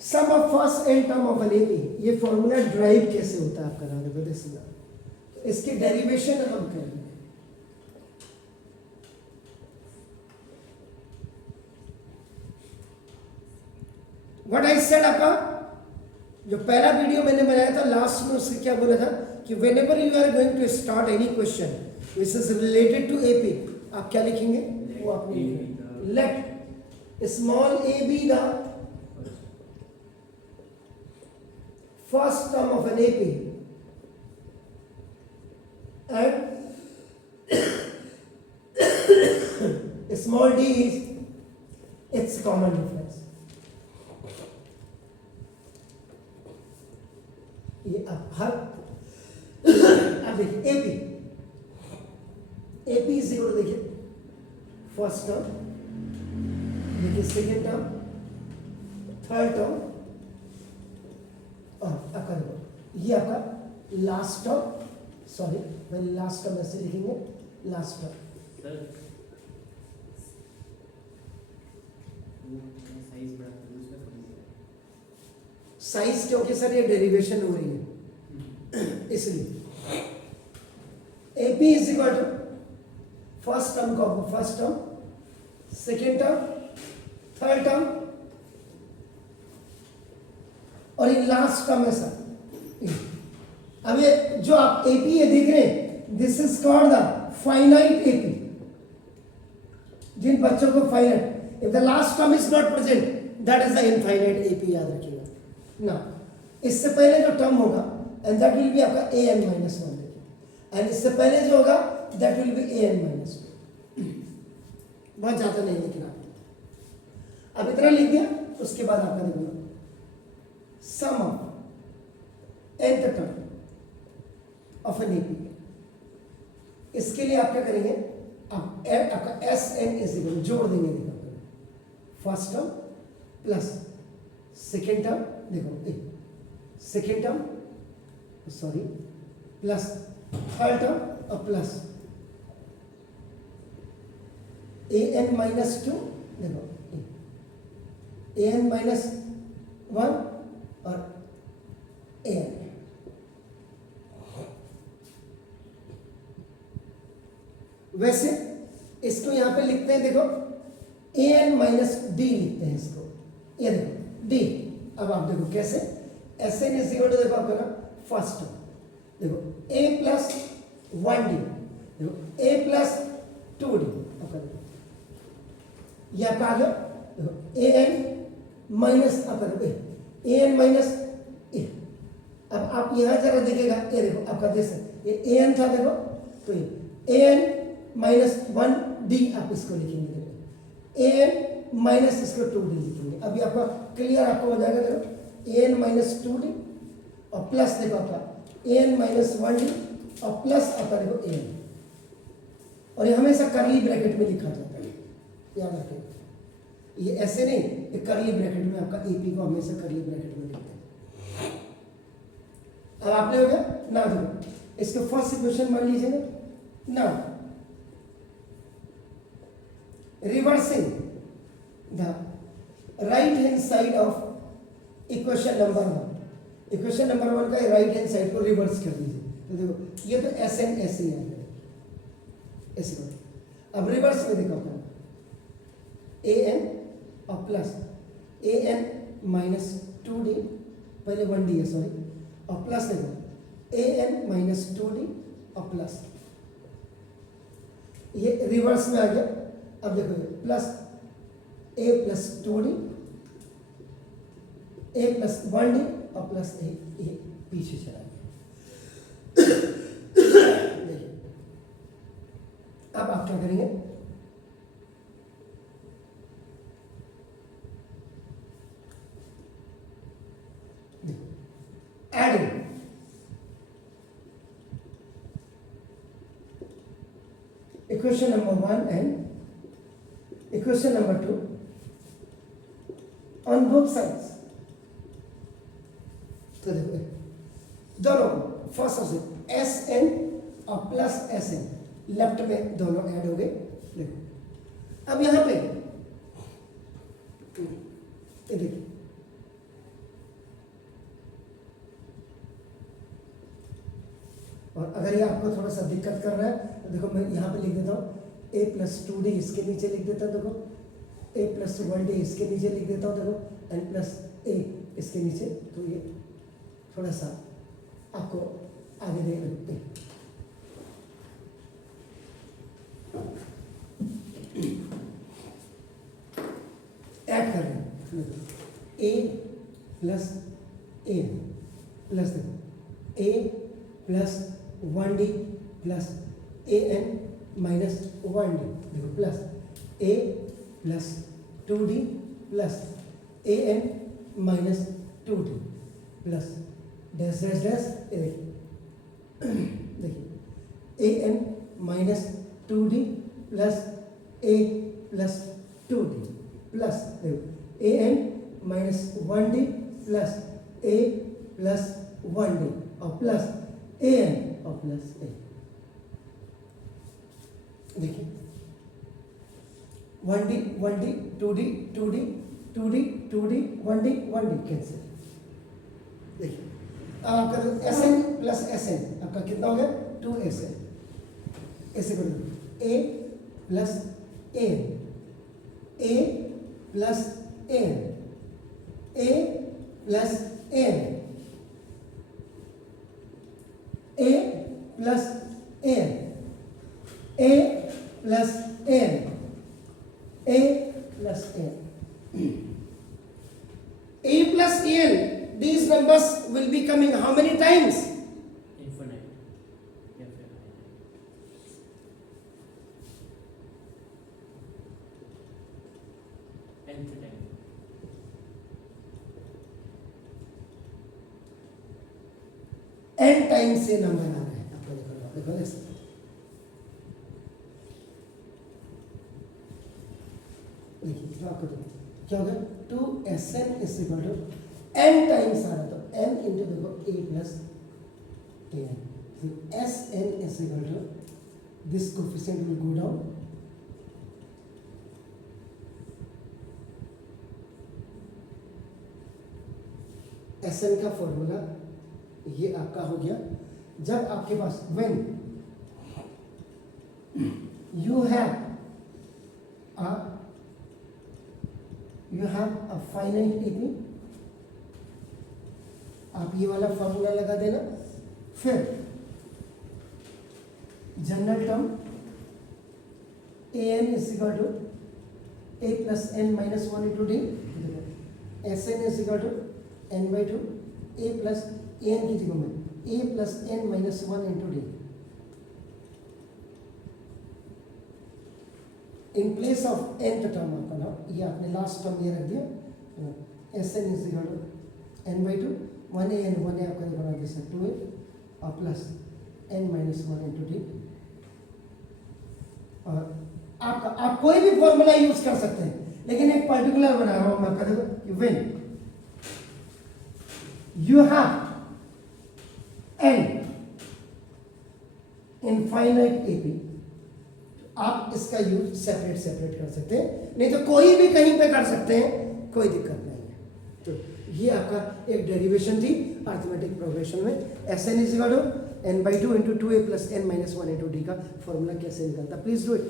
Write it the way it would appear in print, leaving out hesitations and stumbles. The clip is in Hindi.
Some of first n term of an AP, ये फॉर्मूला ड्राइव कैसे होता है आपका नाम देखो दिस, इसकी डेरिवेशन हम करेंगे। व्हाट आई सेड, आपका जो पहला वीडियो मैंने बनाया था लास्ट में, उससे क्या बोला था कि whenever you are going to start any question which is related to AP, आप क्या लिखेंगे, वो आप लिखेंगे let small a be the first term of an AP and small d is its common difference। ये अब हर अब देखिए एपी, एपी इज इक्वल, देखिए फर्स्ट टर्म, देखिए सेकेंड टर्म, थर्ड टर्म, और आपका ये आपका लास्ट टर्म, सॉरी मैंने लास्ट टर्म ऐसे लिखेंगे, लास्ट टर्म साइज, क्योंकि सर ये डेरिवेशन हो रही है इसलिए AP is equal to first term का first term, second term, third term, और ये लास्ट टर्म है सर। अब ये जो आप एपी ये देख रहे हैं, this is called the finite AP. जिन बच्चों को finite, if the last term is not present that is the infinite AP, याद रखिएगा ना। इससे पहले जो टर्म होगा एंड दैट विल बी आपका a n minus one, and इससे पहले जो होगा that will be a n minus one. बहुत ज्यादा नहीं लिखना, अब इतना लिख दिया, उसके बाद आपका देखो sum of nth term of an AP, इसके लिए आप क्या करेंगे, आप आपका एस एन इज इक्वल जोड़ देंगे, देखो first term plus second term, देखो second term sorry plus third term और plus a n minus two, देखो ए एन माइनस वन और ए एन। वैसे इसको यहां पे लिखते हैं, देखो ए एन माइनस डी लिखते हैं इसको, ये देखो डी। अब आप देखो कैसे, S n is equal to, देखो आपका ना फर्स्ट देखो ए प्लस वन डी, देखो ए प्लस टू डी, या आपका आ गया देखो ए एन माइनस आपका देखो ए एन माइनस ए। अब आप यहां जरा देखिएगा, ये देखो आपका जैसे ये ए एन था, देखो तो ये ए एन माइनस वन डी आप इसको लिखेंगे, ए एन माइनस इसको टू डी लिखेंगे। अभी आपका क्लियर आपको हो जाएगा, देखो a n minus to D और प्लस देखो आपका a n minus one D और प्लस आपका देखो ए एन, और ये हमेशा करली ब्रैकेट में लिखा जाता है, याद रखें। ये ऐसे नहीं, ये करली ब्रैकेट में, आपका एपी को हमेशा करली ब्रैकेट में लिखते हैं। अब आपने हो गया ना, देखो इसको फर्स्ट इक्वेशन मान लीजिएगा ना, reversing the right hand side of equation number one, equation number one का राइट हैंड साइड को रिवर्स कर दीजिए, तो देखो ये तो एस एन ऐसे ही आएगा ऐसे। अब रिवर्स में देखो ए एन और plus a n minus to D, पहले वन डी है सॉरी, और प्लस देखो a n minus to D और प्लस, ये रिवर्स में आ गया। अब देखो प्लस ए प्लस टू डी, ए प्लस वन डी और प्लस ए, ये पीछे चला गया। देखिए अब आप क्या करेंगे, adding equation number one and equation number two on both sides. तो देखो दोनों फर्स्ट ऑफ एस एन और प्लस एस एन लेफ्ट में दोनों ऐड हो गए। देखो अब यहां पे देखिए आपको थोड़ा सा दिक्कत कर रहा है तो देखो मैं यहाँ पे लिख देता हूँ a प्लस 2d इसके नीचे लिख देता हूँ, देखो a प्लस 1d इसके नीचे लिख देता हूँ, देखो n प्लस a इसके नीचे, तो ये थोड़ा सा आपको आगे देख ऐड कर रहे हैं a प्लस a प्लस देखो a plus 1d plus a n minus 1d, देखो plus a plus 2d plus a n minus 2d plus dash dash dash देखिए a n minus 2d plus a plus 2d plus देखो a n minus 1d plus a plus 1d और प्लस a n और प्लस a, देखिए 1d 1d 2d 2d 2d 2d 1d 1d cancel. देखिए अब आपका Sn प्लस Sn आपका कितना हो गया 2Sn, ऐसे कर दो a plus an a plus an a plus an a plus an a plus n a plus n a plus n, these numbers will be coming how many times? Infinite. Nth time. n times से नंबर आ रहे हैं आपको देखो ऐसे क्या होगा 2Sn is equal to n times आ रहा है तो n इंटू देखो a plus an, Sn is equal to this coefficient will go down Sn का फॉर्मूला ये आपका हो गया जब आपके पास when you have a finite AP, आप ये वाला फॉर्मूला लगा देना, फिर general term an is equal to a plus n minus 1 into d, Sn is equal to n by 2 a plus an की जगह में a plus n minus 1 into d, in place of n का टर्म आपका ना ये आपने लास्ट टर्म ये रख दिया Sn is equal to n by 2 1a n 1a आपका ये बना दिया 2a और plus n minus 1 into D, और आपका आप कोई भी फॉर्मूला यूज कर सकते हैं लेकिन एक पर्टिकुलर बना रहा हूं मैं, आपका देखो when you have n infinite AP, आप इसका यूज सेपरेट कर सकते हैं, नहीं तो कोई भी कहीं पे कर सकते हैं, कोई दिक्कत नहीं है। तो ये आपका एक डेरिवेशन थी अर्थमेटिक प्रोग्रेशन में, Sn is equal to n by 2 into 2a plus n minus 1 into d का फॉर्मूला कैसे निकलता, प्लीज डू इट।